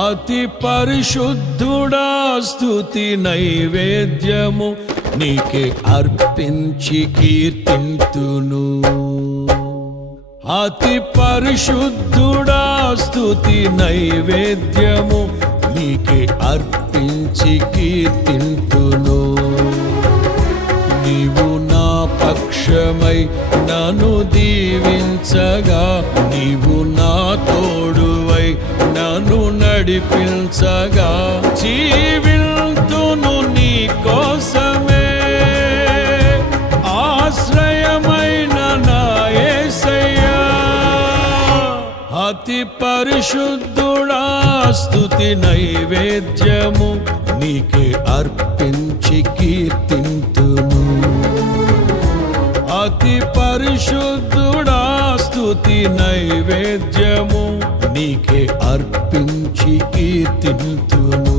అతి పరిశుద్ధుడా స్తుతి నైవేద్యము నీకే అర్పించి కీర్తింతును. అతి పరిశుద్ధుడా స్తుతి నైవేద్యము నీకే అర్పించి కీర్తింతును. నీవు నా పక్షమై నన్ను దీవించగా, నీవు నా తోడువై నన్ను నడిపించగా, జీవింతును నీ కోసమే ఆశ్రయమైన నా యేసయ్యా. అతి పరిశుద్ధుడా స్తుతి నైవేద్యము నీకే అర్పించి కీర్తింతును. అతి పరిశుద్ధుడా స్తుతి నైవేద్యము నీకే అర్పించి కీర్తింతును.